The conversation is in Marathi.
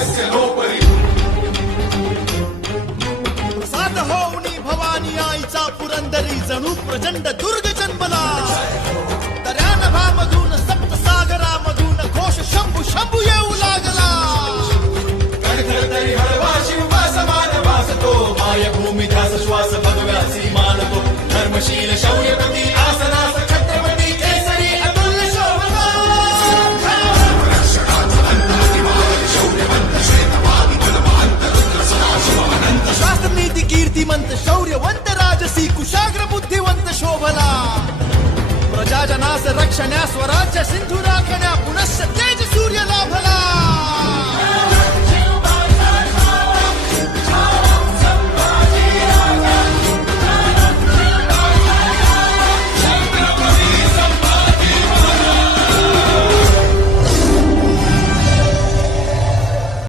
तस्य लोपरी प्रसाद होऊनी भवानी आईचा पुरंदरी जणू प्रचंड दुर्ग जन्मला दर्यानभामधून सप्त सागरामधून घोष शंभू शंभू येऊ लागला कणखर तरी हळवा शिवा समान वासतो मायभूमी ध्यास श्वास भगव्यासी मानतो धर्मशील शौर्यपती आसनास छत्रपती केसरी अतुल्य शोभता शास्त्र नीती कीर्तिमंत शौर्यवंत राजसी कुशाग्र बुद्धिवंत शोभला प्रजाजनास रक्षण्या स्वराज्य सिंधू राखण्या पुनश्च तेज सूर्य लाभला